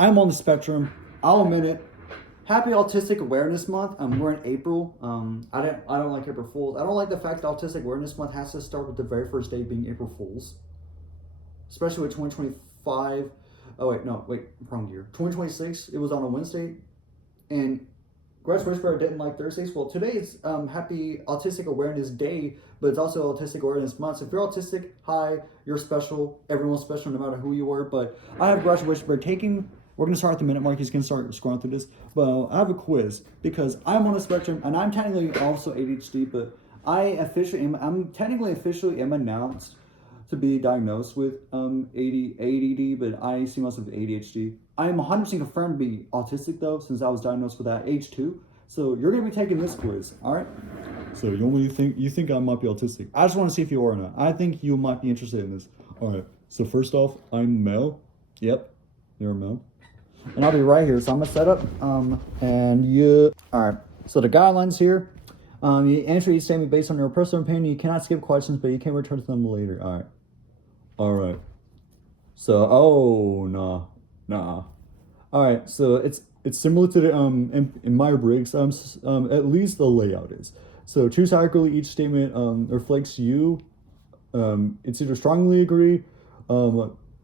I'm on the spectrum. I'll admit it. Happy Autistic Awareness Month. We're in April. I don't like April Fools. I don't like the fact that Autistic Awareness Month has to start with the very first day being April Fools, especially with 2025. Oh wait, no, wait, wrong year. 2026. It was on a Wednesday, and Grass Whisperer didn't like Thursdays. Well, today is Happy Autistic Awareness Day, but it's also Autistic Awareness Month. So if you're autistic, hi, you're special. Everyone's special no matter who you are. But I have Grass Whisperer taking. We're going to start at the minute mark. He's going to start scrolling through this. But I have a quiz because I'm on a spectrum and I'm technically also ADHD, but I'm technically officially am announced to be diagnosed with ADD, but I see myself as ADHD. I am 100% confirmed to be autistic though, since I was diagnosed with that age 2. So you're going to be taking this quiz, all right? So you think I might be autistic. I just want to see if you are or not. I think you might be interested in this. All right. So first off, I'm male. Yep, you're a male. And I'll be right here. So I'm gonna set up. And you. All right. So the guidelines here. You answer each statement based on your personal opinion. You cannot skip questions, but you can return to them later. All right. All right. So nah. All right. So it's similar to the in Myers-Briggs. At least the layout is. So choose hierarchically. Each statement reflects you. It's either strongly agree.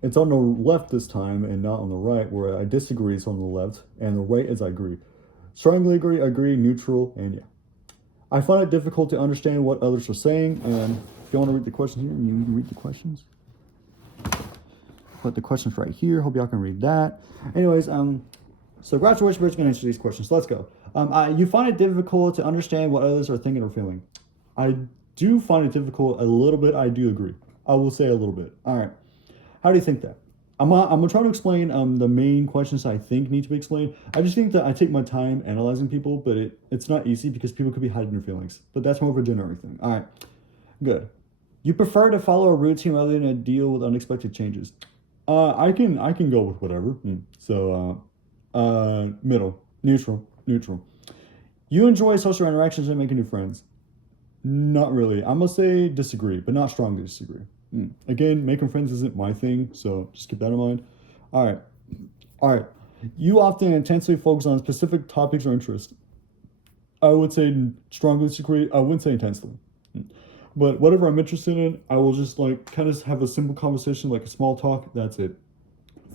It's on the left this time and not on the right, where I disagree is on the left, and the right is I agree. Strongly agree, neutral, and yeah. I find it difficult to understand what others are saying, and if you want to read the question here, you can read the questions. Put the questions right here. Hope y'all can read that. Anyways, so Groucho Whisperer is going to answer these questions. So let's go. You find it difficult to understand what others are thinking or feeling. I do find it difficult a little bit. I do agree. I will say a little bit. All right. How do you think that? I'm gonna try to explain the main questions I think need to be explained. I just think that I take my time analyzing people, but it's not easy because people could be hiding their feelings. But that's more of a generic thing. All right, good. You prefer to follow a routine rather than to deal with unexpected changes. I can go with whatever. So middle, neutral. You enjoy social interactions and making new friends. Not really. I'm gonna say disagree, but not strongly disagree. Again, making friends isn't my thing, so just keep that in mind. All right. You often intensely focus on specific topics or interests. I would say strongly disagree. I wouldn't say intensely. But whatever I'm interested in, I will just kind of have a simple conversation, like a small talk. That's it.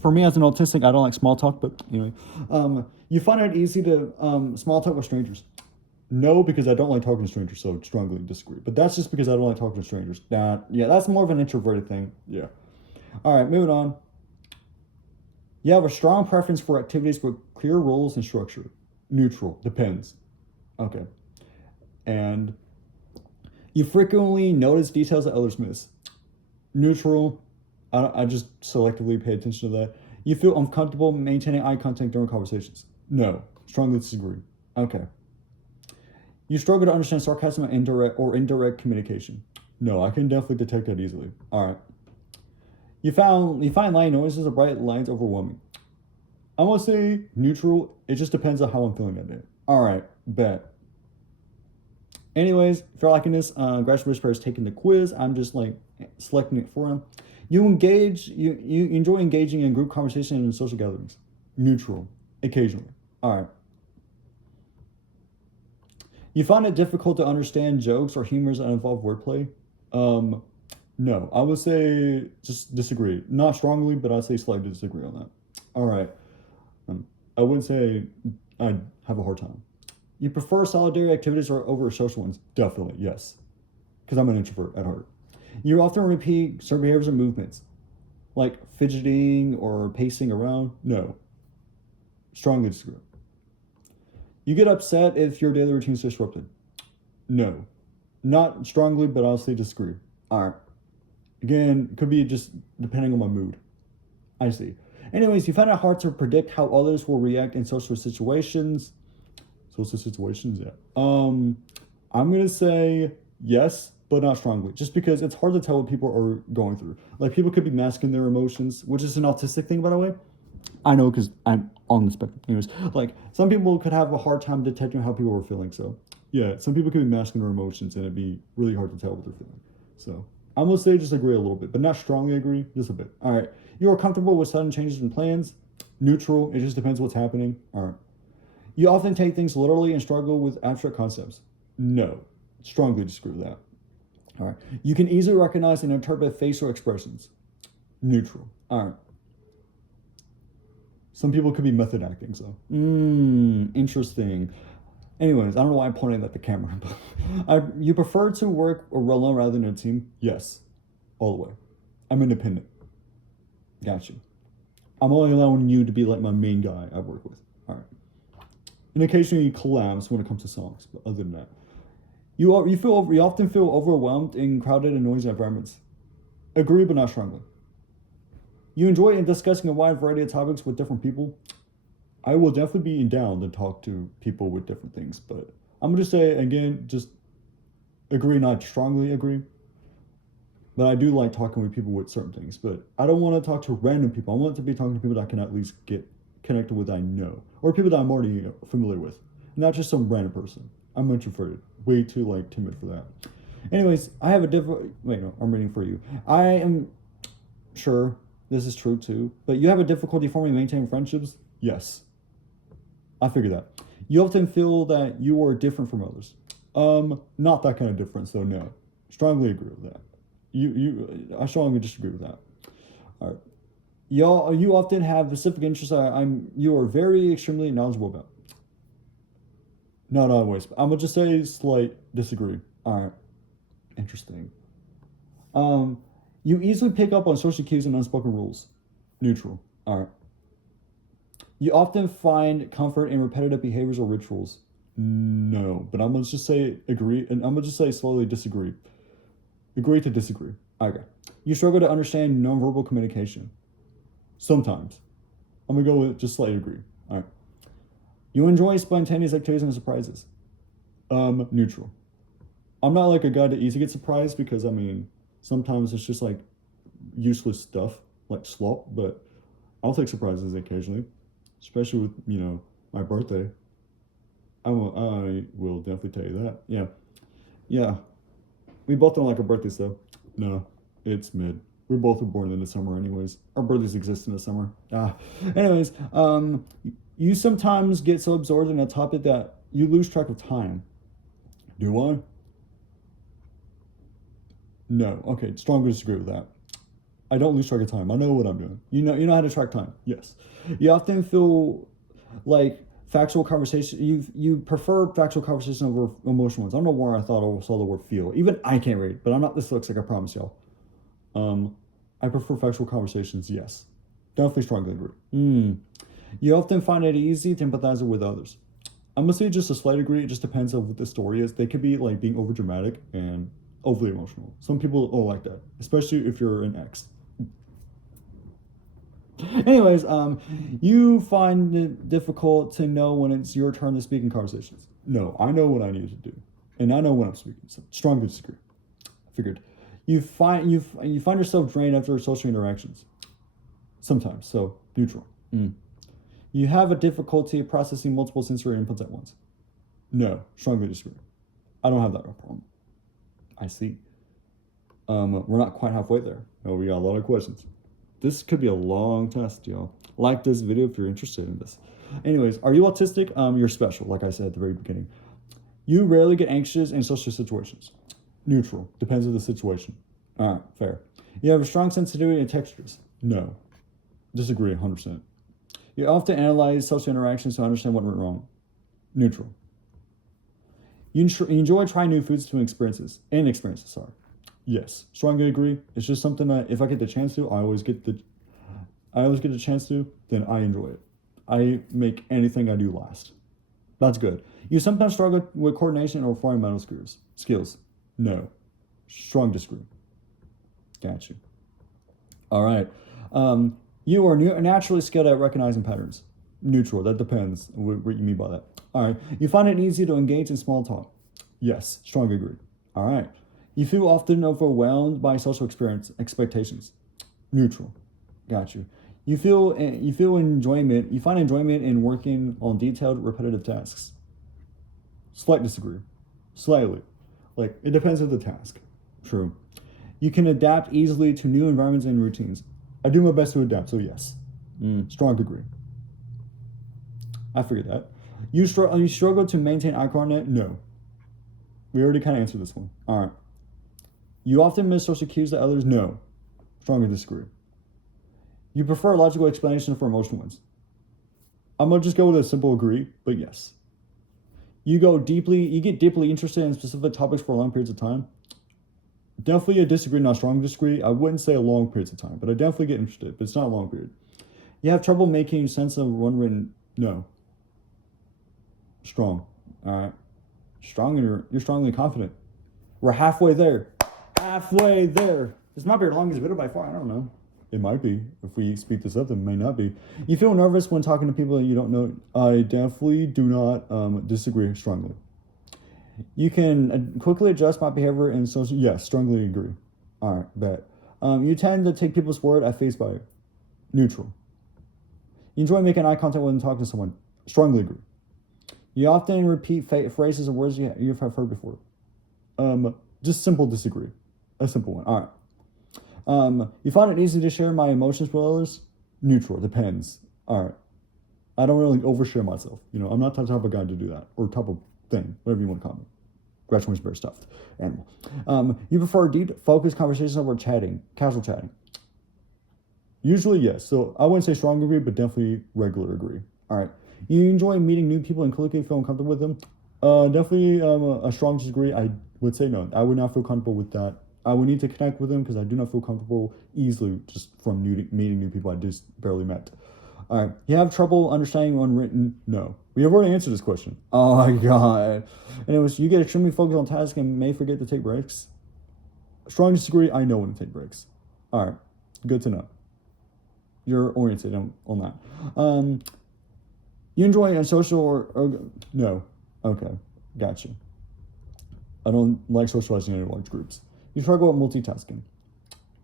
For me as an autistic, I don't like small talk, but anyway. You find it easy to small talk with strangers. No, because I don't like talking to strangers, so strongly disagree. But that's just because I don't like talking to strangers. Yeah, that's more of an introverted thing. Yeah. All right, moving on. You have a strong preference for activities with clear rules and structure. Neutral, depends. Okay. And you frequently notice details that others miss. Neutral, I just selectively pay attention to that. You feel uncomfortable maintaining eye contact during conversations. No, strongly disagree. Okay. You struggle to understand sarcasm and indirect communication. No, I can definitely detect that easily. All right. You find line noises or bright lines overwhelming. I'm gonna say neutral. It just depends on how I'm feeling that day. All right, bet. Anyways, if you're liking this, Grass Whisperer is taking the quiz. I'm just selecting it for him. You enjoy engaging in group conversation and social gatherings. Neutral, occasionally. All right. You find it difficult to understand jokes or humors that involve wordplay? No, I would say just disagree. Not strongly, but I'd say slightly disagree on that. All right. I wouldn't say I'd have a hard time. You prefer solitary activities over social ones? Definitely, yes. Because I'm an introvert at heart. You often repeat certain behaviors and movements, like fidgeting or pacing around? No. Strongly disagree. You get upset if your daily routine is disrupted? No. Not strongly, but I'll say disagree. All right. Again, it could be just depending on my mood. I see. Anyways, you find it hard to predict how others will react in social situations. Yeah. I'm going to say yes, but not strongly. Just because it's hard to tell what people are going through. People could be masking their emotions, which is an autistic thing, by the way. I know because I'm on the spectrum. Anyways, some people could have a hard time detecting how people are feeling. So, yeah, some people could be masking their emotions and it'd be really hard to tell what they're feeling. So, I'm going to say just agree a little bit, but not strongly agree, just a bit. All right. You are comfortable with sudden changes in plans? Neutral, it just depends what's happening. All right. You often take things literally and struggle with abstract concepts. No. Strongly disagree with that. All right. You can easily recognize and interpret facial expressions. Neutral. All right. Some people could be method acting, so. Interesting. Anyways, I don't know why I'm pointing at the camera, but you prefer to work alone rather than a team? Yes. All the way. I'm independent. Got you. I'm only allowing you to be like my main guy I work with. All right. And occasionally you collabs when it comes to songs, but other than that, you often feel overwhelmed in crowded and noisy environments. Agree, but not strongly. You enjoy discussing a wide variety of topics with different people. I will definitely be down to talk to people with different things, but I'm gonna just say again, just agree, not strongly agree. But I do like talking with people with certain things. But I don't want to talk to random people. I want to be talking to people that I can at least get connected with, I know, or people that I'm already familiar with, not just some random person. I'm introverted, way too timid for that. Anyways, I have a different. Wait, no, I'm reading for you. I am sure this is true too, but you have a difficulty forming and maintaining friendships. Yes, I figured that. You often feel that you are different from others. Not that kind of difference, though. No, strongly agree with that. I strongly disagree with that. All right. You often have specific interests you are very extremely knowledgeable about. Not always. I'm gonna just say slight disagree. All right. Interesting. You easily pick up on social cues and unspoken rules. Neutral. All right. You often find comfort in repetitive behaviors or rituals. No, but I'm gonna just say agree, and I'm gonna just say slowly disagree. Agree to disagree. Okay. You struggle to understand nonverbal communication. Sometimes. I'm gonna go with just slightly agree. All right. You enjoy spontaneous activities and surprises. Neutral. I'm not like a guy that easily gets surprised because sometimes it's just useless stuff like slop, but I'll take surprises occasionally, especially with my birthday. I will definitely tell you that. Yeah. We both don't like our birthdays, though. No, it's mid. We both were born in the summer anyways. Our birthdays exist in the summer. Anyways, you sometimes get so absorbed in a topic that you lose track of time. Do I? No. Okay, strongly disagree with that. I don't lose track of time. I know what I'm doing. You know how to track time. Yes. You often feel like factual conversation. You prefer factual conversation over emotional ones. I don't know where I thought I saw the word feel. Even I can't read, but I'm not dyslexic. I promise y'all. I prefer factual conversations. Yes, definitely strongly agree. You often find it easy to empathize with others. I'm gonna say just a slight agree. It just depends on what the story is. They could be being over dramatic and overly emotional. Some people don't like that, especially if you're an ex. Anyways, you find it difficult to know when it's your turn to speak in conversations. No, I know what I need to do, and I know when I'm speaking. So strongly disagree. Figured. You find yourself drained after social interactions. Sometimes, so neutral. You have a difficulty processing multiple sensory inputs at once. No, strongly disagree. I don't have that problem. I see. We're not quite halfway there. Oh, we got a lot of questions. This could be a long test, y'all. Like this video if you're interested in this. Anyways, are you autistic? You're special, like I said at the very beginning. You rarely get anxious in social situations. Neutral. Depends on the situation. All right, fair. You have a strong sensitivity to textures. No. Disagree 100%. You often analyze social interactions to understand what went wrong. Neutral. You enjoy trying new foods and experiences. Yes, strongly agree. It's just something that if I get the chance to, I always get the chance to, then I enjoy it. I make anything I do last. That's good. You sometimes struggle with coordination or foreign mental skills. No. Strong disagree. Got you. All right. You are naturally skilled at recognizing patterns. Neutral. That depends what you mean by that. All right. You find it easy to engage in small talk. Yes. Strongly agree. All right. You feel often overwhelmed by social expectations. Neutral. Got you. You find enjoyment in working on detailed, repetitive tasks. Slight disagree. Slightly. It depends on the task. True. You can adapt easily to new environments and routines. I do my best to adapt, so yes. Strong agree. I figured that. You struggle to maintain eye contact? No. We already kind of answered this one. All right. You often miss social cues that others? No. Strongly disagree. You prefer a logical explanation for emotional ones? I'm gonna just go with a simple agree, but yes. You get deeply interested in specific topics for long periods of time? Definitely a disagree, not strong disagree. I wouldn't say a long periods of time, but I definitely get interested, but it's not a long period. You have trouble making sense of one written? No. Strong. All right. Strong, and you're strongly confident. We're halfway there. Halfway there. This might be our longest video by far. I don't know. It might be. If we speed this up, it may not be. You feel nervous when talking to people that you don't know? I definitely do not disagree strongly. You can quickly adjust my behavior and social. Yes, strongly agree. All right, bet. You tend to take people's word at face value. Neutral. You enjoy making eye contact when talking to someone. Strongly agree. You often repeat phrases or words you've heard before. Just simple disagree. A simple one. All right. You find it easy to share my emotions with others? Neutral. Depends. All right. I don't really overshare myself. I'm not the type of guy to do that, or type of thing, whatever you want to call me. Gretchen was very stuffed animal. You prefer deep, focused conversations over casual chatting? Usually, yes. So I wouldn't say strong agree, but definitely regular agree. All right. You enjoy meeting new people and quickly feeling comfortable with them? Definitely a strong disagree. I would say no. I would not feel comfortable with that. I would need to connect with them because I do not feel comfortable easily just from meeting new people I just barely met. All right. You have trouble understanding unwritten? No. We have already answered this question. Oh my God. And it was, you get extremely focused on tasks and may forget to take breaks? Strong disagree. I know when to take breaks. All right. Good to know. You're oriented on that. You enjoy a social or no? Okay, gotcha. I don't like socializing in large groups. You struggle with multitasking?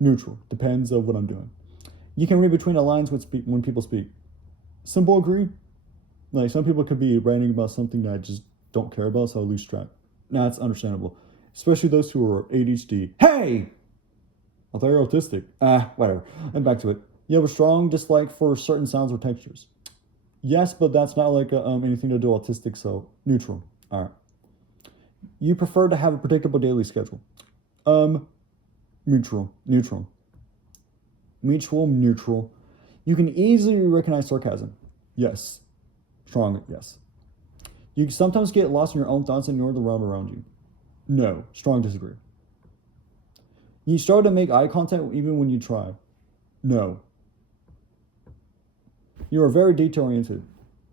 Neutral, depends on what I'm doing. You can read between the lines when people speak? Simple agree. Like some people could be writing about something that I just don't care about, so I lose track. Nah, it's understandable, especially those who are ADHD. Hey, I thought you're autistic. Whatever. And back to it. You have a strong dislike for certain sounds or textures? Yes, but that's not like anything to do with autistic, so neutral. All right. You prefer to have a predictable daily schedule? Neutral. Neutral. You can easily recognize sarcasm? Yes. Strong, yes. You sometimes get lost in your own thoughts and ignore the world around you? No. Strong disagree. You struggle to make eye contact even when you try? No. You are very detail-oriented.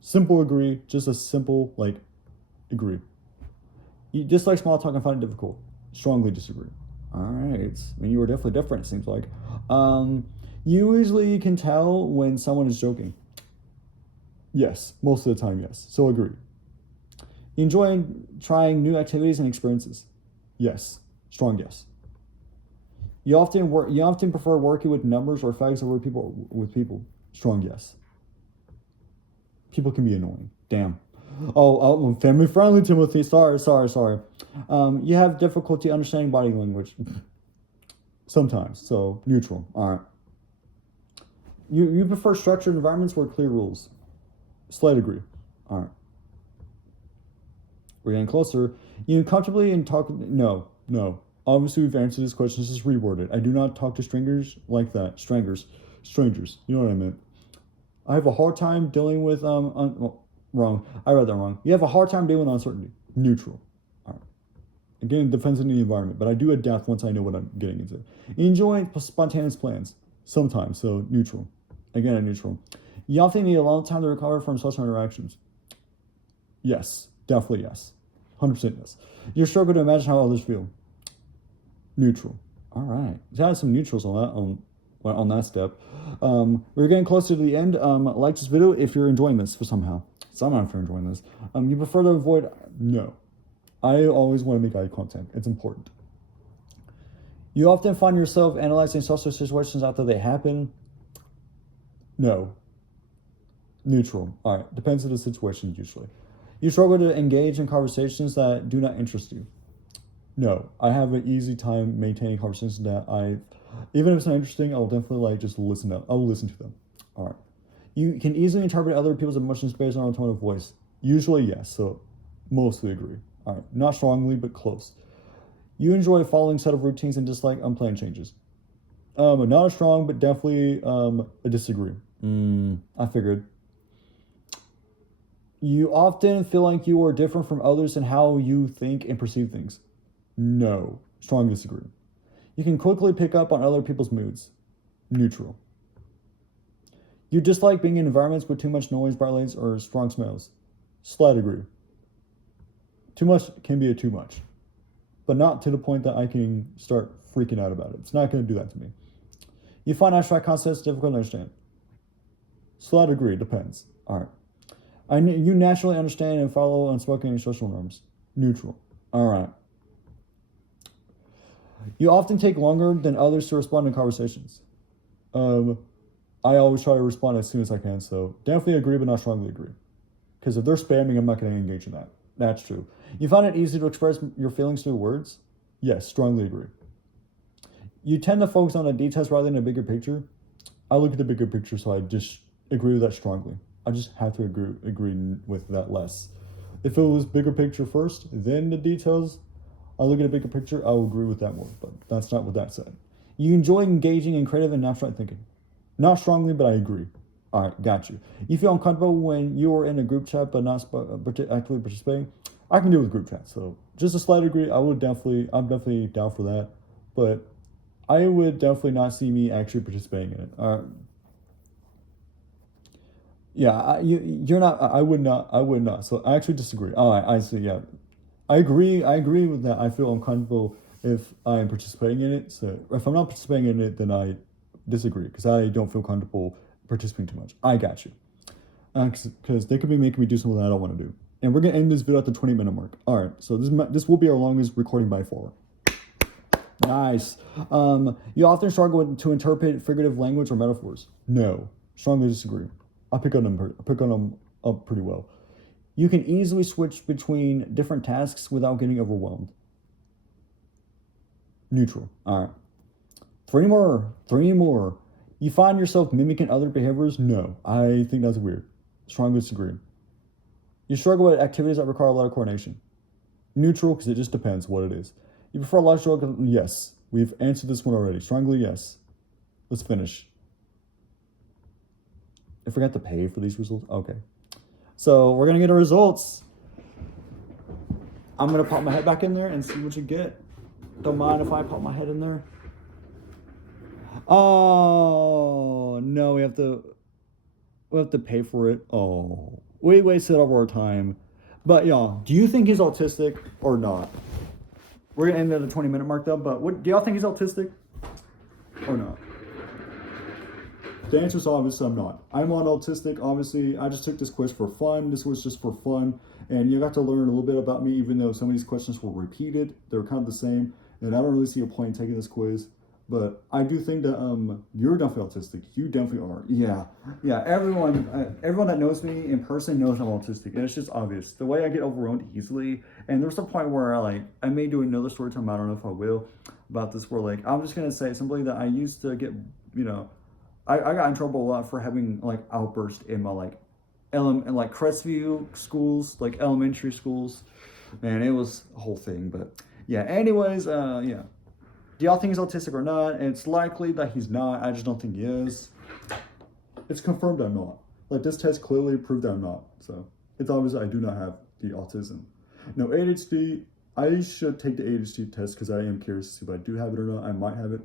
Simple agree, just a simple, agree. You dislike small talk and find it difficult? Strongly disagree. All right. I mean, you were definitely different, it seems like. You usually can tell when someone is joking? Yes, most of the time, yes. So agree. You enjoy trying new activities and experiences? Yes. Strong yes. You often prefer working with numbers or facts over with people? Strong yes. People can be annoying. Damn. Oh, family friendly, Timothy. Sorry. You have difficulty understanding body language. Sometimes. So neutral. All right. You prefer structured environments or clear rules? Slight agree. All right. We're getting closer. You comfortably and talk? No. Obviously, we've answered this question. This is reworded. I do not talk to strangers like that. Strangers. You know what I meant. I have a hard time dealing with wrong. I read that wrong. You have a hard time dealing with uncertainty. Neutral. All right. Again, it depends on the environment, but I do adapt once I know what I'm getting into. You enjoy spontaneous plans? Sometimes, so neutral. Again, a neutral. You often need a long time to recover from social interactions? Yes, definitely yes. 100% yes. You struggle to imagine how others feel? Neutral. All right. You had some neutrals on that step. We're getting closer to the end. Like this video if you're enjoying this for somehow. Somehow if you're enjoying this. You prefer to avoid? No. I always want to make eye contact. It's important. You often find yourself analyzing social situations after they happen? No. Neutral. All right. Depends on the situation usually. You struggle to engage in conversations that do not interest you? No. I have an easy time maintaining conversations that even if it's not interesting, I'll definitely just listen to. I'll listen to them. All right. You can easily interpret other people's emotions based on a tone of voice. Usually, yes. So, mostly agree. All right, not strongly, but close. You enjoy following set of routines and dislike unplanned changes. Not as strong, but definitely a disagree. I figured. You often feel like you are different from others in how you think and perceive things. No, strong disagree. You can quickly pick up on other people's moods. Neutral. You dislike being in environments with too much noise, bright lights, or strong smells. Slight agree. Too much can be a too much, but not to the point that I can start freaking out about it. It's not going to do that to me. You find abstract concepts difficult to understand. Slight agree, depends. All right. You naturally understand and follow unspoken social norms. Neutral. All right. You often take longer than others to respond to conversations. I always try to respond as soon as I can, so definitely agree, but not strongly agree. Because if they're spamming, I'm not going to engage in that. That's true. You find it easy to express your feelings through words? Yes, strongly agree. You tend to focus on the details rather than a bigger picture? I look at the bigger picture, so I just agree with that strongly. I just have to agree with that less. If it was bigger picture first, then the details, I look at a bigger picture, I will agree with that more, but that's not what that said. You enjoy engaging in creative and abstract thinking. Not strongly, but I agree. All right, got you. You feel uncomfortable when you are in a group chat but not actively participating? I can deal with group chat, so just a slight agree. I'm definitely down for that, but I would definitely not see me actually participating in it. All right. Yeah, you're not. I would not. I would not. So I actually disagree. All right, I see. Yeah, I agree. I agree with that. I feel uncomfortable if I am participating in it. So if I'm not participating in it, then I disagree because I don't feel comfortable participating too much. I got you. Because they could be making me do something I don't want to do. And we're gonna end this video at the 20-minute mark. All right. So this will be our longest recording by far. Nice. You often struggle to interpret figurative language or metaphors. No, strongly disagree. I pick on them up pretty well. You can easily switch between different tasks without getting overwhelmed. Neutral. All right. Three more. You find yourself mimicking other behaviors? No, I think that's weird. Strongly disagree. You struggle with activities that require a lot of coordination. Neutral, because it just depends what it is. You prefer logical? Yes. We've answered this one already. Strongly, yes. Let's finish. I forgot to pay for these results. Okay. So we're going to get our results. I'm going to pop my head back in there and see what you get. Don't mind if I pop my head in there. Oh, no, we have to pay for it. Oh, we wasted all our time. But y'all, do you think he's autistic or not? We're going to end at the 20-minute mark though, but do y'all think he's autistic or not? The answer is obvious, I'm not. I'm not autistic, obviously. I just took this quiz for fun. This was just for fun. And you got to learn a little bit about me, even though some of these questions were repeated. They were kind of the same. And I don't really see a point in taking this quiz. But I do think that you're definitely autistic. You definitely are. Yeah. Everyone that knows me in person knows I'm autistic, and it's just obvious. The way I get overwhelmed easily, and there's a point where I may do another story time. I don't know if I will about this. Where I'm just gonna say somebody that I used to get. I got in trouble a lot for having outbursts in my Crestview schools, elementary schools. Man, it was a whole thing. But yeah. Anyways, yeah. Do y'all think he's autistic or not? And it's likely that he's not. I just don't think he is. It's confirmed I'm not. This test clearly proved I'm not. So it's obvious I do not have the autism. No, ADHD, I should take the ADHD test because I am curious to see if I do have it or not. I might have it.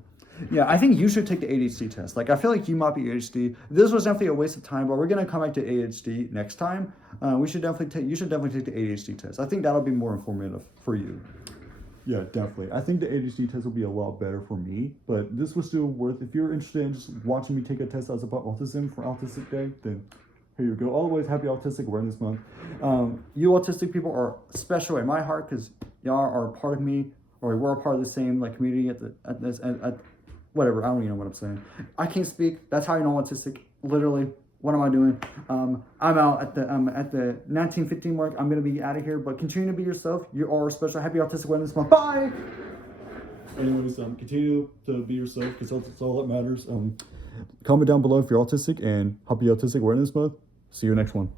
Yeah, I think you should take the ADHD test. I feel like you might be ADHD. This was definitely a waste of time, but we're going to come back to ADHD next time. You should definitely take the ADHD test. I think that'll be more informative for you. Yeah, definitely. I think the ADHD test will be a lot better for me, but this was still worth. If you're interested in just watching me take a test that's about autism for Autistic Day, then here you go. Always happy Autistic Awareness Month. You autistic people are special in my heart because y'all are a part of me, or we're a part of the same community at whatever. I don't even know what I'm saying. I can't speak. That's how you know autistic. Literally. What am I doing? I'm out at the 1915 mark. I'm gonna be out of here, but continue to be yourself. You are special. Happy Autistic Awareness Month. Bye. Anyways, continue to be yourself because that's all that matters. Comment down below if you're autistic and happy Autistic Awareness Month. See you next one.